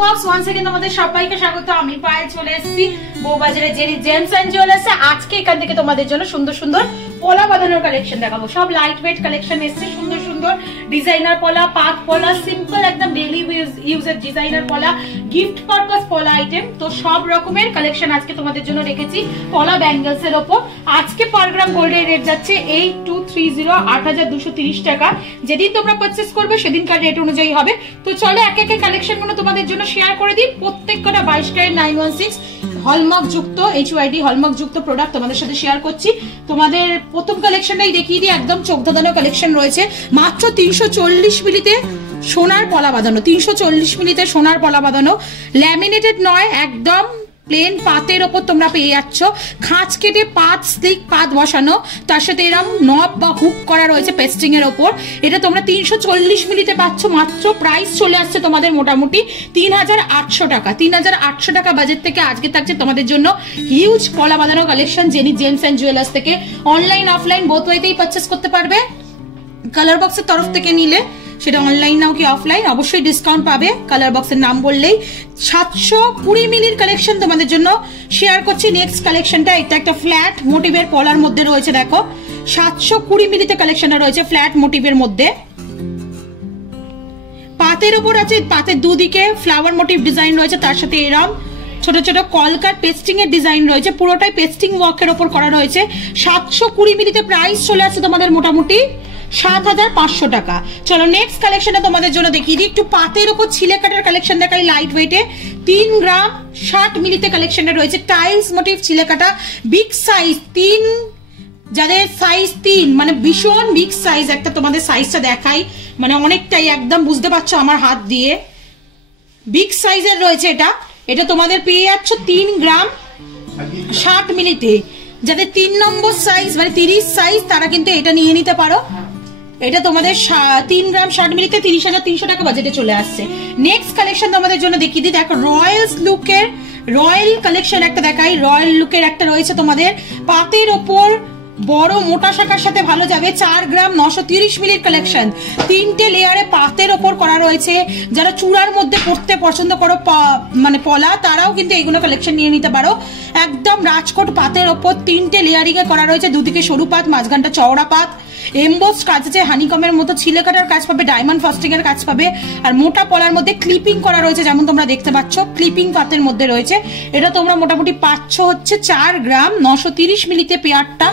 Box once again তোমাদের সবাইকে স্বাগত। আমি পায়ে চলে এসেছি বউবাজারে জেরি জেমস এন্ড জুয়েলার্সে। আজকে এখান থেকে তোমাদের জন্য সুন্দর সুন্দর পলা বাঁধানোর কালেকশন দেখাবো। সব লাইট ওয়েট কালেকশন এসেছে, সুন্দর সুন্দর ডিজাইনার পলা, পাত পলা, সিম্পল একদম ডেইলি ইউজের ডিজাইনার পলা, গিফট পারপাস পলা আইটেম। তো সব রকমের কালেকশন আজকে তোমাদের জন্য রেখেছি পলা ব্যাঙ্গলস এর উপর। আজকে পার গ্রাম গোল্ডের রেট যাচ্ছে 8230 8230 টাকা। যেদিন তোমরা পারচেজ করবে সেদিনকার রেট অনুযায়ী হবে। তো চলো এক এক কালেকশন গুলো তোমাদের জন্য শেয়ার করে দিই। প্রত্যেকটা 22 ক্যারেট 916 হলমার্ক যুক্ত HYD হলমার্ক যুক্ত প্রোডাক্ট তোমাদের সাথে শেয়ার করছি। তোমাদের প্রথম কালেকশনটাই দেখিয়ে দিই, একদম চোখ ধাঁধানো কালেকশন রয়েছে। মাত্র 340 মিলিতে সোনার পলা বাঁধানো, 340 মিলিতে সোনার পলা বাঁধানো, ল্যামিনেটেড নয়, একদম প্লেন পাতের ওপর তোমরা পেয়ে যাচ্ছ। খাঁচ কেটে পাত স্লিক পাত বসানো, তার সাথে এরকম নব বা হুক করা রয়েছে পেস্টিং এর ওপর। এটা তোমরা 340 মিলিতে পাচ্ছ। মাত্র প্রাইস চলে আসছে তোমাদের মোটামুটি 3800 টাকা। 3800 টাকা বাজেট থেকে আজকে থাকছে তোমাদের জন্য হিউজ পলা বাঁধানো কালেকশন জেনি জেমস এন্ড জুয়েলার্স থেকে। অনলাইন অফলাইন বোথ ওয়েতেই পারচেস করতে পারবে। কালার বক্সের তরফ থেকে নিলে সেটা অনলাইন নাও কি অফলাইন অবশ্যই ডিসকাউন্ট পাবে। কালার বক্সের নাম বললেই 720 মিলির কালেকশন তোমাদের জন্য শেয়ার করছি। নেক্সট কালেকশনটা এটা একটা ফ্ল্যাট মোটিভের পলার মধ্যে রয়েছে। দেখো 720 মিলিতে কালেকশনটা রয়েছে ফ্ল্যাট মোটিভের মধ্যে। পাতের উপর আছে, পাতের দুদিকে ফ্লাওয়ার মোটিভ ডিজাইন রয়েছে, তার সাথে এরম ছোট ছোট কলকার পেস্টিং এর ডিজাইন রয়েছে। পুরোটাই পেস্টিং ওয়ার্কের উপর করা রয়েছে। 720 মিলিতে প্রাইস চলে আসছে তোমাদের মোটামুটি 7500 টাকা। চলো নেক্সট কালেকশনটা তোমাদের জন্য দেখিয়ে দিই। একটু পাতের উপর ছিলে কাটার কালেকশন দেখাই লাইট ওয়েটে। 3 গ্রাম 60 মিলিতে কালেকশনটা রয়েছে। টাইলস মোটিভ ছিলে কাটা, বিগ সাইজ, 3 যাদের সাইজ 3 মানে ভীষণ বিগ সাইজ। একটা তোমাদের সাইজটা দেখাই, মানে অনেকটাই একদম বুঝতে পারছো আমার হাত দিয়ে বিগ সাইজের রয়েছে। এটা তোমাদের পেয়ে যাচ্ছ 3 গ্রাম 60 মিলিতে। যাদের 3 নম্বর সাইজ মানে 30 সাইজ তারা কিন্তু এটা নিয়ে নিতে পারো। এটা তোমাদের 3 গ্রাম 60 মিলিতে 30,300 টাকা বাজেটে চলে আসছে। নেক্সট কালেকশন তোমাদের জন্য দেখিয়ে দিই। দেখো রয়্যালস লুকের রয়্যাল কালেকশন একটা দেখাই। রয়্যাল লুকের একটা রয়েছে তোমাদের পাতের ওপর বড় মোটা শাখার সাথে ভালো যাবে। 4 গ্রাম 930 মিলির কালেকশন, 3টে লেয়ারে পাতের ওপর করা রয়েছে। যারা চূড়ার মধ্যে পড়তে পছন্দ করো মানে পলা, তারাও কিন্তু এইগুলো কালেকশন নিয়ে নিতে পারো। একদম রাজকোট পাতের ওপর 3টে লেয়ারিং এ করা রয়েছে। দুদিকে সরু পাত, মাঝখানটা চওড়া পাত, এমবোসড কাজ আছে, হানিকমের মতো ছিলে কাটার কাজ পাবে, ডায়মন্ড ফস্টিং এর কাজ পাবে। আর মোটা পলার মধ্যে ক্লিপিং করা রয়েছে, যেমন তোমরা দেখতে পাচ্ছ ক্লিপিং পাতের মধ্যে রয়েছে। এটা তোমরা মোটামুটি পাচ্ছ হচ্ছে 4 গ্রাম 930 মিলিতে পেয়ারটা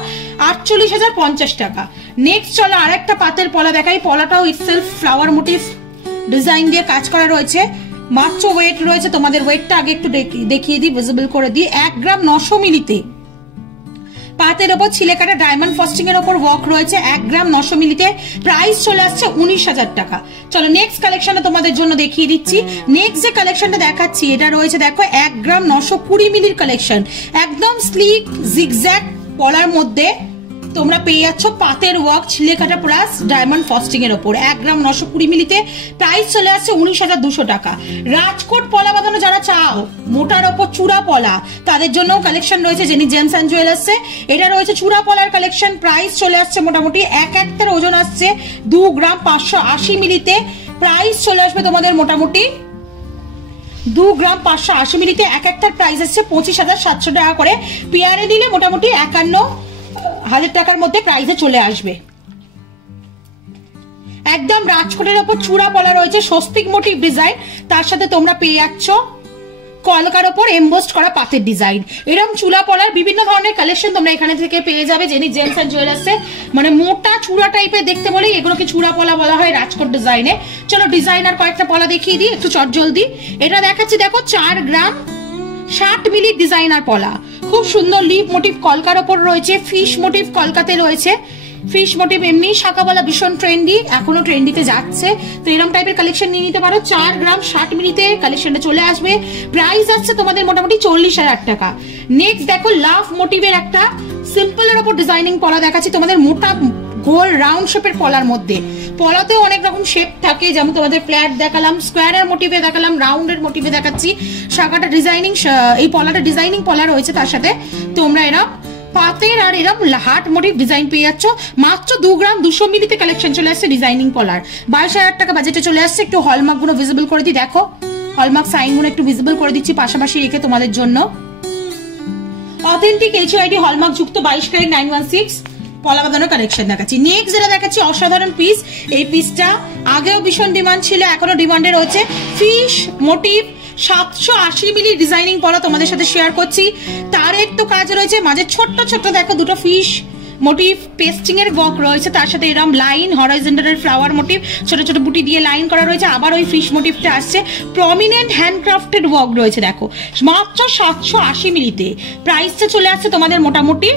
48,050 টাকা। নেক্সট চলো আরেকটা পাতের পলা দেখাই। পলাটাও ইটসেলফ ফ্লাওয়ার মোটিভ ডিজাইন দিয়ে কাজ করা রয়েছে। মাত্র ওয়েট রয়েছে তোমাদের, ওয়েটটা আগে একটু দেখিয়ে দিই, ভিজিবল করে দিই। 1 গ্রাম 900 মিলিতে পাতের ওপর ছিলে কাটা ডায়মন্ড ফস্টিং এর ওপর ওয়ার্ক রয়েছে। 1 গ্রাম 900 মিলিতে প্রাইস চলে আসছে 19,000 টাকা। চলো নেক্সট কালেকশনটা তোমাদের জন্য দেখিয়ে দিচ্ছি। নেক্সট যে কালেকশনটা দেখাচ্ছি এটা রয়েছে দেখো 1 গ্রাম 920 মিলির কালেকশন। একদম স্লিক জিগজ্যাগ পলার মধ্যে তোমরা পেয়ে যাচ্ছ পাতের ওয়ার্ক ছিলে কাটা প্লাস ডায়মন্ড ফস্টিং এর ওপর। 1 গ্রাম 920 মিলিতে প্রাইস চলে আসছে 19,200 টাকা। রাজকোট পলা বাঁধানো যারা চাও, মোটার ওপর চূড়া পলা, তাদের জন্য কালেকশন রয়েছে জেনি জেমস এন্ড জুয়েলার্সে। এটা রয়েছে চূড়া পলার কালেকশন। প্রাইস চলে আসছে মোটামুটি একটার ওজন আসছে 2 গ্রাম 580 মিলিতে। প্রাইস চলে আসবে তোমাদের মোটামুটি 2 গ্রাম 580 মিলিতে। একটার প্রাইস আসছে 25,700 টাকা করে। পেয়ারে দিলে মোটামুটি 51,000 টাকার মধ্যে প্রাইসে চলে আসবে। একদম রাজকোটের ওপর চূড়া পলা রয়েছে, স্বস্তিক মোটিভ ডিজাইন, তার সাথে তোমরা পেয়ে যাচ্ছ কলকার ওপর এমবোসড করা পাতের ডিজাইন। এরকম চূড়া পলার বিভিন্ন ধরনের কালেকশন তোমরা এখানে থেকে পেয়ে যাবে জেনি জেমস এন্ড জুয়েলার্সে। মানে মোটা চূড়া টাইপের দেখতে বলেই এগুলোকে চূড়া পলা বলা হয় রাজকোট ডিজাইনে। চলো ডিজাইনার কয়েকটা পলা দেখিয়ে দিই একটু চটজলদি। এটা দেখাচ্ছি দেখো 4 গ্রাম 60 মিলি ডিজাইনার পলা। খুব সুন্দর লিপ মোটিভ কলকার ওপর রয়েছে, ফিশ মোটিভ কলকাতে রয়েছে। ফিশ মোটিভ এমনি শাখাওয়ালা ভীষণ ট্রেন্ডি, এখনো ট্রেন্ডিতে যাচ্ছে। তো এরকম টাইপের কালেকশন নিয়ে নিতে পারো। 4 গ্রাম 60 মিলিতে কালেকশনটা চলে আসবে। প্রাইস আসছে তোমাদের মোটামুটি 40,000 টাকা। নেক্সট দেখো লাভ মোটিভের একটা সিম্পলের ওপর ডিজাইনিং পলা দেখাচ্ছি তোমাদের। মোটা গোল রাউন্ড শেপের পলার মধ্যে, পলাতেও অনেক রকম শেপ থাকে, যেমন তোমাদের ফ্ল্যাট দেখালাম, স্কোয়ারের মোটিভে দেখালাম, রাউন্ডের মোটিভে দেখাচ্ছি। শাখাটা ডিজাইনিং, এই পলাটা ডিজাইনিং পলা রয়েছে, তার সাথে তোমরা এরকম পাতের আর এরকম হার্ট মোটিভ ডিজাইন পেয়ে যাচ্ছ। মাত্র 2 গ্রাম 200 মিলিতে কালেকশন চলে আসছে ডিজাইনিং পলার। 22,000 টাকা বাজেটে চলে আসছে। একটু হলমার্ক গুলো ভিজিবল করে দিই। দেখো হলমার্ক সাইনগুলো একটু ভিজিবল করে দিচ্ছি পাশাপাশি রেখে তোমাদের জন্য। অথেন্টিক HYD হলমার্ক যুক্ত 22 ক্যারেট 916 পলা বাঁধানো কালেকশন দেখাচ্ছি। নেক্সট যেটা দেখাচ্ছি অসাধারণ পিস। এই পিসটা আগেও ভীষণ ডিমান্ড ছিল, এখনো ডিমান্ডে রয়েছে। ফিশ মোটিভ 780 মিলি ডিজাইনিং পলা তোমাদের সাথে শেয়ার করছি। তার একটু কাজ রয়েছে, মাঝে ছোট্ট ছোট্ট দেখো দুটো ফিশ মোটিভ পেস্টিং এর ওয়ার্ক রয়েছে, তার সাথে এরকম লাইন হরাইজন্টাল ফ্লাওয়ার মোটিভ ছোট ছোট বুটি দিয়ে লাইন করা রয়েছে। আবার ওই ফিশ মোটিভটা আসছে, প্রমিনেন্ট হ্যান্ডক্রাফটেড ওয়ার্ক রয়েছে দেখো, মাত্র 780 মিলিতে। প্রাইসটা চলে আসছে তোমাদের মোটামুটি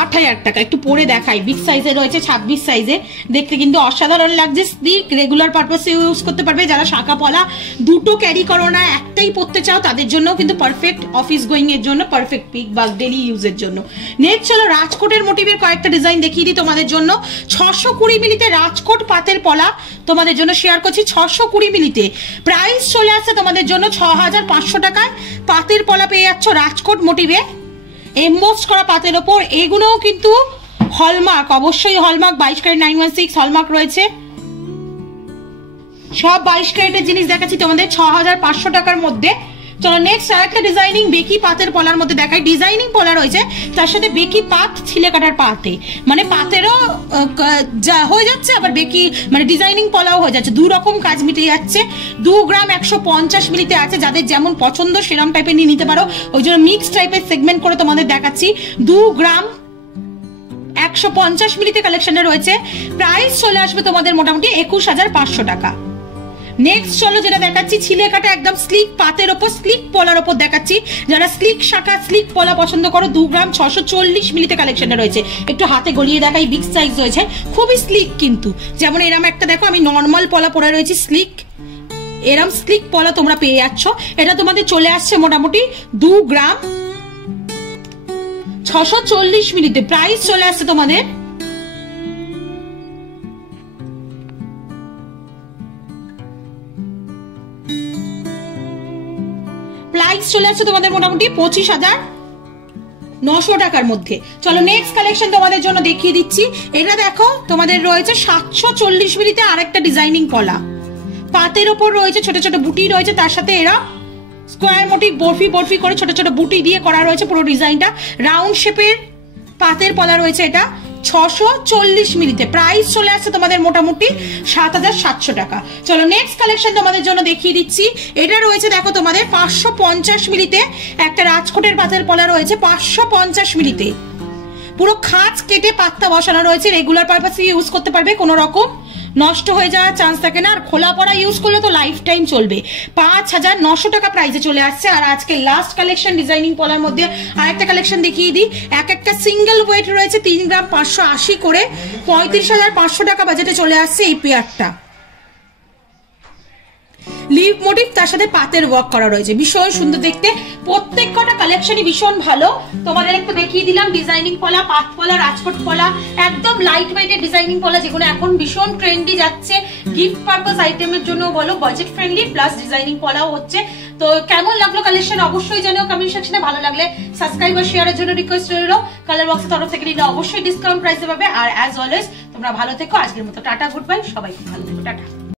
8000 টাকা। একটু পরে দেখাই, বিগ সাইজে রয়েছে 26 সাইজে, দেখতে কিন্তু অসাধারণ লাগছে। স্লিক রেগুলার পারপাসে ইউজ করতে পারবে, যারা শাঁখা পলা দুটো ক্যারি করো না একটাই পরতে চাও তাদের জন্য কিন্তু পারফেক্ট, অফিস গোয়িং এর জন্য পারফেক্ট পিক বা ডেলি ইউজের জন্য। নেক্সট চলো রাজকোটের মোটিভের কয়েকটা ডিজাইন দেখিয়ে দিই তোমাদের জন্য। 620 মিলিতে রাজকোট পাতের পলা তোমাদের জন্য শেয়ার করছি, 620 মিলিতে। প্রাইস চলে আসছে তোমাদের জন্য 6500 টাকায়। পাতের পলা পেয়ে যাচ্ছ রাজকোট মোটিভে, এমবোস করা পাতের ওপর। এগুলোও কিন্তু হলমার্ক, অবশ্যই হলমার্ক 22 ক্যারেট 916 হলমার্ক রয়েছে। সব 22 ক্যারেটের জিনিস দেখাচ্ছি তোমাদের 6500 টাকার মধ্যে। চলো নেক্সট আরেকটা ডিজাইনিং বেকি পাতের পলার মধ্যে দেখাই। ডিজাইনিং পলা রয়েছে, তার সাথে বেকি পাত ছিলে কাটার পাতে, মানে পাতেরও হয়ে যাচ্ছে, আবার বেকি মানে ডিজাইনিং পলাও হয়ে যাচ্ছে, দু রকম কাজ মিটে যাচ্ছে। 2 গ্রাম 150 মিলিতে আছে, যাদের যেমন পছন্দ সেরকম টাইপের নিয়ে নিতে পারো, ওই জন্য মিক্স টাইপের সেগমেন্ট করে তোমাদের দেখাচ্ছি। 2 গ্রাম 150 মিলিতে কালেকশনে রয়েছে। প্রাইস চলে আসবে তোমাদের মোটামুটি 21500 টাকা। নেক্সট চলো যেটা দেখাচ্ছি ছিলে কাটা একদম স্লিক পাতের ওপর, স্লিক পলার ওপর দেখাচ্ছি। যারা স্লিক শাখা স্লিক পলা পছন্দ করো, 2 গ্রাম 640 মিলিতে কালেকশনে রয়েছে। একটু হাতে গলিয়ে দেখাই, বিগ সাইজ রয়েছে, খুবই স্লিক কিন্তু। যেমন এরম একটা দেখো, আমি নর্মাল পলা পরে রয়েছি, স্লিক এরম স্লিক পলা তোমরা পেয়ে যাচ্ছ। এটা তোমাদের চলে আসছে মোটামুটি 2 গ্রাম 640 মিলিতে। প্রাইস চলে আসছে তোমাদের মোটামুটি 25,900 টাকার মধ্যে। চলো নেক্সট কালেকশন তোমাদের জন্য দেখিয়ে দিচ্ছি। এটা দেখো তোমাদের রয়েছে 740 মিলিতে আরেকটা ডিজাইনিং পলা, পাতের ওপর রয়েছে, ছোট ছোট বুটি রয়েছে, তার সাথে এরা স্কোয়ার মোটিভ বরফি বরফি করে ছোট ছোট বুটি দিয়ে করা রয়েছে। পুরো ডিজাইনটা রাউন্ড শেপের পাতের পলা রয়েছে, এটা 640 মিলিতে। প্রাইস চলে আসছে তোমাদের মোটামুটি 7700 টাকা। চলো নেক্সট কালেকশন তোমাদের জন্য দেখিয়ে দিচ্ছি। এটা রয়েছে দেখো তোমাদের 550 মিলিতে একটা রাজকোটের পাতের পলা রয়েছে, 550 মিলিতে। পুরো খাঁজ কেটে পাত্তা বসানো রয়েছে, রেগুলার পারপাসে ইউজ করতে পারবে, কোনো রকম নষ্ট হয়ে যাওয়ার চান্স থাকে না। আর খোলা পড়া ইউজ করলে তো লাইফ টাইম চলবে। 5900 টাকা প্রাইসে চলে আসছে। আর আজকে লাস্ট কালেকশন ডিজাইনিং পলার মধ্যে আরেকটা কালেকশন দেখিয়ে দিই। এক একটা সিঙ্গেল ওয়েট রয়েছে 3 গ্রাম 580 করে, 35,500 টাকা বাজেটে চলে আসছে এই পেয়ারটা। লিভ মোটিভ তার সাথে পাতের ওয়ার্ক করা রয়েছে, ভীষণ সুন্দর দেখতে। প্রত্যেক কটা কালেকশনই ভীষণ ভালো। তোমাদের একটু দেখিয়ে দিলাম ডিজাইনিং পলা, পাত পলা, রাজকোট পলা, একদম লাইট ওয়েটের ডিজাইনিং পলা, যেগুলো এখন ভীষণ ট্রেন্ডি যাচ্ছে। গিফট পারপাস আইটেমের জন্য বলো, budget friendly plus designing pulao হচ্ছে। তো কেমন লাগলো কালেকশন অবশ্যই জানিও কমেন্ট সেকশনে। ভালো লাগলে সাবস্ক্রাইব আর শেয়ারের জন্য রিকোয়েস্ট রইল। কালার বক্সের তরফ থেকে নিলে অবশ্যই ডিসকাউন্ট প্রাইসে পাবে। আর অ্যাজ অলওয়েজ তোমরা ভালো থেকো। আজকের মতো টাটা, গুড বাই, সবাই ভালো থেকো, টাটা।